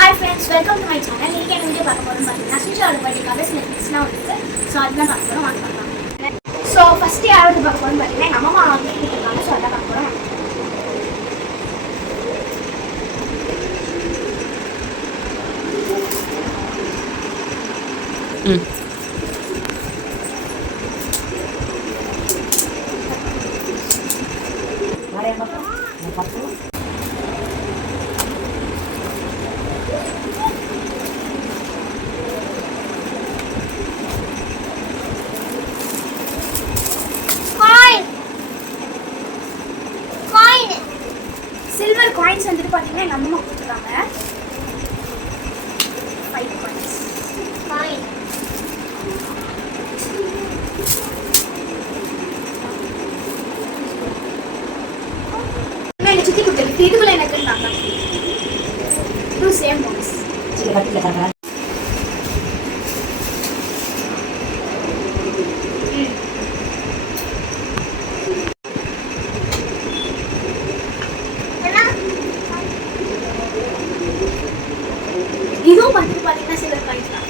Hi friends, welcome to my channel. இன்னைக்கு என்ன video பார்க்க போறோம்னு பார்த்தீங்கன்னா ஸ்ரீஷாவோட பர்த்டேக்காக சில கிஃப்ட்ஸ்லாம் வந்து ஸோ அதுதான் பார்க்க போறோம். வாங்க பார்க்கலாம். ஸோ ஃபர்ஸ்ட் யாராவது பார்க்க போறோம்னு பார்த்தீங்கன்னா எங்கள் அம்மா வந்து இருக்காங்க. ஸோ அதான் பார்க்க போறோம். சில்வர் காயின்ஸ் வந்துட்டு பார்த்தீங்கன்னா எங்கள் அம்மா கொடுத்துருக்காங்க. 5 coins. காயின் என்ன சுற்றி கொடுத்துருக்கு. இதுக்குள்ள எனக்கு இருக்காங்க டூ சேம் பாக்ஸ். இதுவும் வந்துட்டு பார்த்தீங்கன்னா சில்வர் காயின்ஸ் தான்.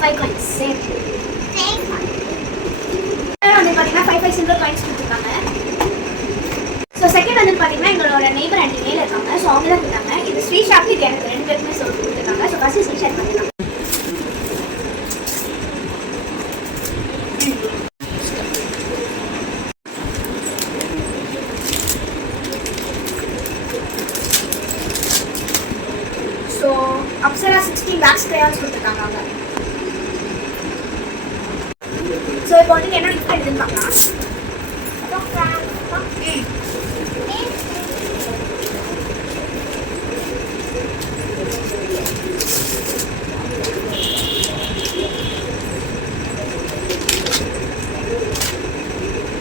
ஃபைவ் காயின்ஸ் சேம் வந்து பார்த்தீங்கன்னா 5 சில்வர் காயின்ஸ் கொடுத்துருக்காங்க. ஸோ செகண்ட் வந்து பார்த்தீங்கன்னா எங்களோட நெய்பர் ஆண்டி மேலே இருக்காங்க. ஸோ அவங்க தான் கொடுத்தாங்க. இது ஸ்ரீஷாக்கு இது எனக்கு 2 பேருக்குமே சொல்லி கொடுத்துருக்காங்க. ஸோ ஃபர்ஸ்ட் ஸ்ரீஷா பண்ணிடலாம். ஸோ அப்சரா 16 பேக்ஸ் கிரயான்ஸ் கொடுத்துருக்காங்க அவங்க. ஸோ இப்போ வந்து என்ன கிஃப்ட் எடுத்துன்னு பார்க்கலாம்.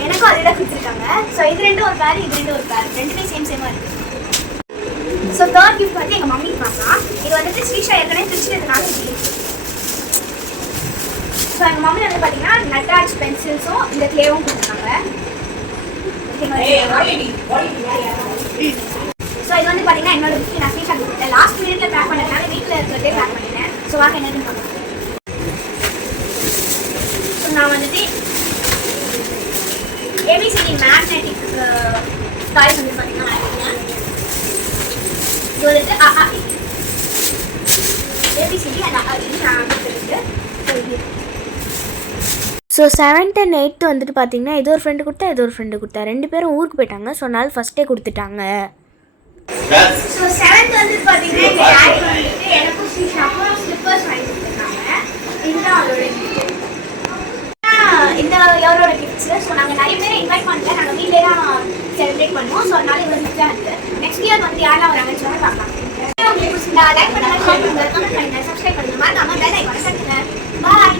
எனக்கும் அதே தான் கொடுத்துருக்காங்க. ஸோ இது ரெண்டும் ஒரு பேர், இது ரெண்டும் ஒரு பேர், ரெண்டுமே சேமாக இருக்குது. ஸோ தேர்ட் கிஃப்ட் வந்து எங்கள் மம்மிக்கு பார்க்கலாம். இது வந்துட்டு ஸ்ரீஷா ஏற்கனவே பிரிச்சுக்கிறதுனால இது. ஸோ எங்கள் மம்மி வந்து பார்த்தீங்கன்னா நட்ராஜ் பென்சில்ஸும் இந்த கிளேவும் கொடுத்துருக்காங்க. ஸோ இது வந்து பார்த்தீங்கன்னா என்னோட கிஃப்ட் நான் ஸ்ரீஷா கொடுத்தேன். லாஸ்ட் மினிட்ல பேக் பண்ணதுனால வீட்டில் இருக்கிறதே பேக் பண்ணிட்டேன். ஸோ வாங்க என்னன்னு பார்க்கலாம். ஸோ நான் வந்துட்டு ஏபிசிடி மேக்னெட்டிக் டாய்ஸ் வந்து பார்த்தீங்கன்னா வாங்கிட்டேன். இது வந்துட்டு ஏபிசிடி அண்ட் நான் கொடுத்துருக்கு. ஸோ இது ஸோ 7th and 8th வந்துட்டு பார்த்தீங்கன்னா இது ஒரு ஃப்ரெண்டு கொடுத்தா இது ஒரு ஃப்ரெண்டு கொடுத்தா 2 பேரும் ஊருக்கு போயிட்டாங்க. ஸோ நாள் ஃபஸ்ட்டே கொடுத்துட்டாங்க. ஸோ 7th வந்துட்டு பார்த்தீங்கன்னா எங்கள் டாடி வந்துட்டு எனக்கும் ஸ்ரீஷாக்கும் ஸ்லிப்பர்ஸ் வாங்கி கொடுத்துருக்காங்க. இதுதான் அவரோட கிஃப்ட். இந்த எவரோட கிஃப்ட்ஸு. ஸோ நாங்கள் நிறைய பேரை இன்வைட் பண்ணல, நாங்கள் வீட்டிலே தான் செலிப்ரேட் பண்ணுவோம். ஸோ அதனால இவ்வளோ கிஃப்டாக இருக்குது. நெக்ஸ்ட் இயர் வந்து யாரெல்லாம் வராங்கன்னு சொல்லி பார்க்கலாம். உங்களுக்கு லைக் பண்ணுங்கள், ஷேர் பண்ணுங்கள், கமெண்ட் பண்ணுங்கள், சப்ஸ்கிரைப் பண்ணுங்கள், மறக்காம பெல் ஐகானை தட்டுங்க. பாய்.